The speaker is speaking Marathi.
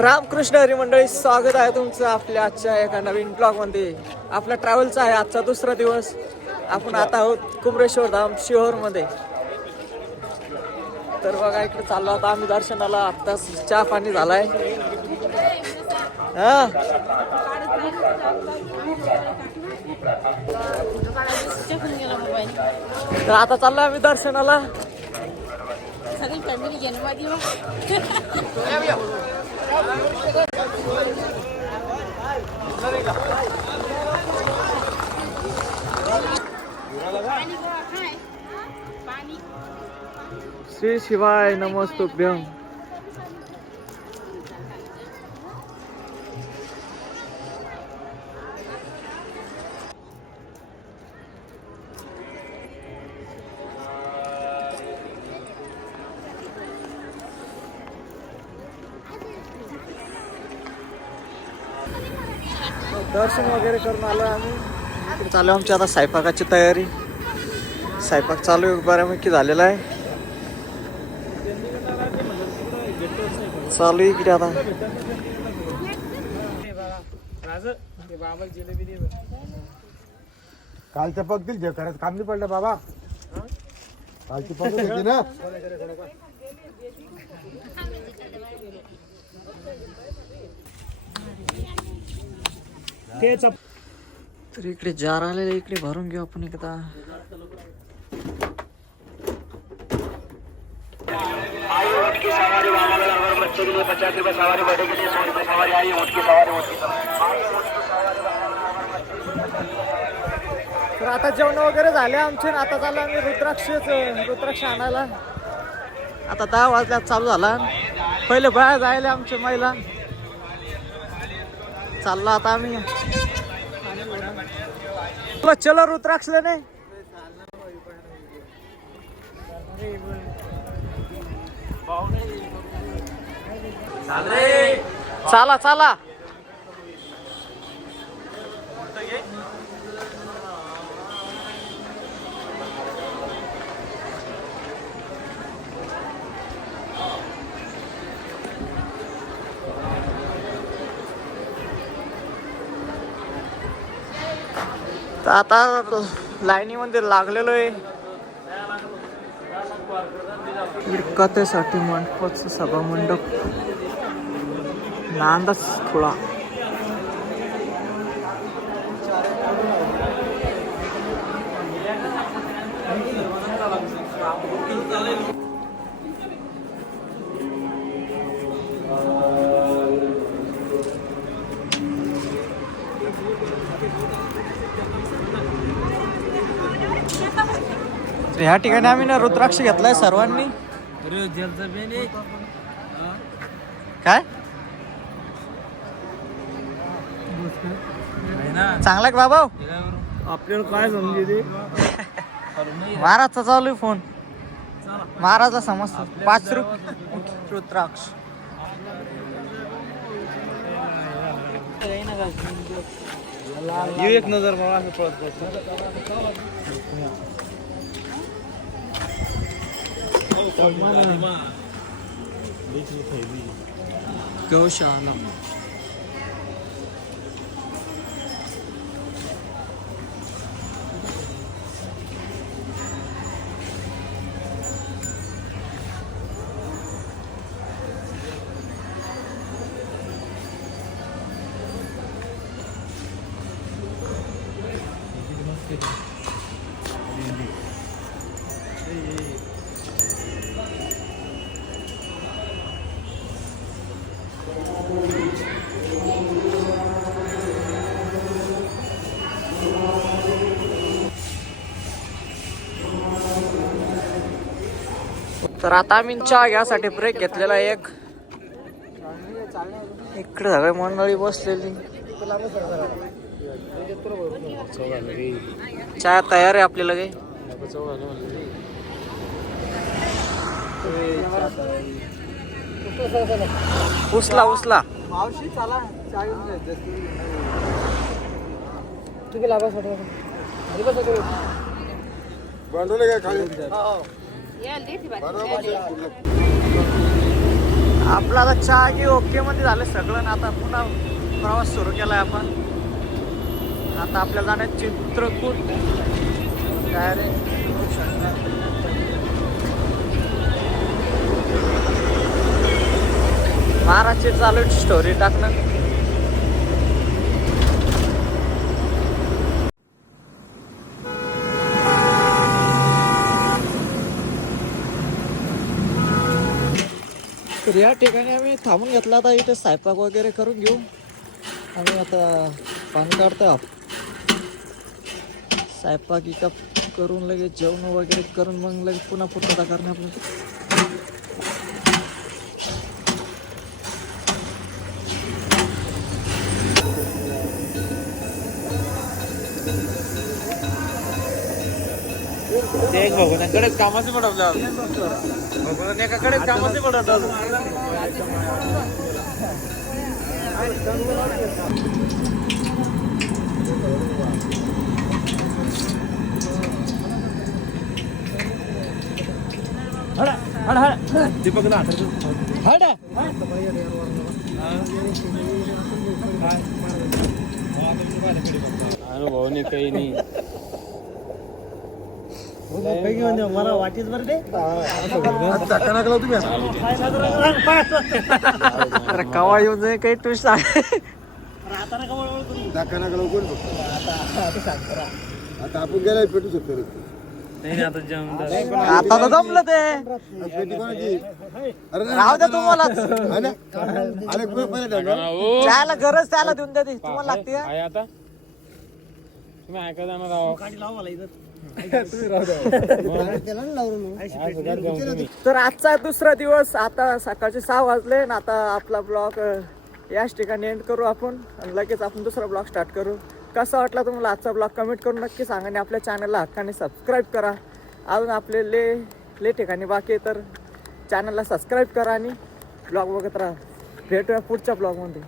रामकृष्ण हरी मंडळी, स्वागत आहे तुमचं आपल्या आजच्या एका नवीन ब्लॉग मध्ये. आपला ट्रॅव्हलचा आहे आजचा दुसरा दिवस. आपण आता आहोत कुमरेश्वर धाम शिहोर मध्ये. तर बघा इकडे चाललो आता आम्ही दर्शनाला. आत्ताच चहा पाणी झालाय. हा तर आता चाललो आम्ही दर्शनाला. सगळी फॅमिली घेऊन माझी श्री शिवाय नमस्तुभ्यं. दर्शन वगैरे करून आलो आम्ही. इकडे चालू आमची आता स्वयंपाकाची तयारी. स्वयंपाक चालू आहे, बऱ्यापैकी झालेला आहे. चालू इकडे आता. कालच्या पकडील जे करत काम नाही पडलं बाबा. कालची पकड होती ना. तर इकडे जार आलेले, इकडे भरून घेऊ आपण एकदा. तर आता जेवण वगैरे झाले आमचे. आता चालू आम्ही रुद्राक्ष आणायला. आता 10 वाजल्यात चालू झाला. पहिले बाया जायला आमच्या महिला. चाललो आता आम्ही. चलो रुद्राक्ष लेने. चला चला. तर आता लाईनीमध्ये लागलेलो आहे. कथेसाठी मंडपाचं सभा मंडप नांदच थोडा. ह्या ठिकाणी आम्ही ना रुद्राक्ष घेतलाय सर्वांनी. काय चांगला का बाबा? आपल्याला काय समजे ते. महाराजचा चालू आहे फोन. महाराजला समजतो. 5 रुपये रुद्राक्ष. एक नजर मला असं पळत गौशाला. तर आता आम्ही चहा घ्यासाठी ब्रेक घेतलेला एक. इकडे सगळे मंडळी बसलेली. चहा तयार आहे आपल्याला. काही उचला उचला. मावशी चला बनवले काय खाली. आपला आता चहा की ओके मध्ये झालं सगळं ना. आता पुन्हा प्रवास सुरू केलाय आपण. आता आपल्याला जाण्यात चित्रकूट काय रे महाराजची चालू स्टोरी टाकणं. तर या ठिकाणी आम्ही थांबून घेतला. आता इथे स्वयंपाक वगैरे करून घेऊ. आम्ही आता पाणी काढतो. स्वयंपाक इका करून लगेच जेवण वगैरे करून मग लगेच पुन्हा पूर्तता करणे आपलं. कडेच कामाचे पडवलं एकाकडे कामाचे पडवलं. दीपक ना अनुभव नाही काही नाही. मला वाटीच बरं ते कवा येऊन जाईल काही ट्विस्ट आहे. आता आपण गेलाय पेटू शकतो. आता तर जमलं ते. राहू द्या तुम्हालाच. ज्याला गरज त्याला देऊन द्या. ती तुम्हाला लागते का? आहे आता तुम्ही ऐका जाणार आहोत. तर आजचा दुसरा दिवस. आता सकाळचे 6 वाजले ना. आता आपला ब्लॉग याच ठिकाणी एंड करू आपण आणि लगेच आपण दुसरा ब्लॉग स्टार्ट करू. कसा वाटला तुम्हाला आजचा ब्लॉग कमेंट करून नक्की सांगा आणि आपल्या चॅनलला हक्काने सबस्क्राईब करा. अजून आपले ले ठिकाणी बाकी आहे तर चॅनलला सबस्क्राईब करा आणि ब्लॉग बघत राहा. भेटूया पुढच्या ब्लॉगमध्ये.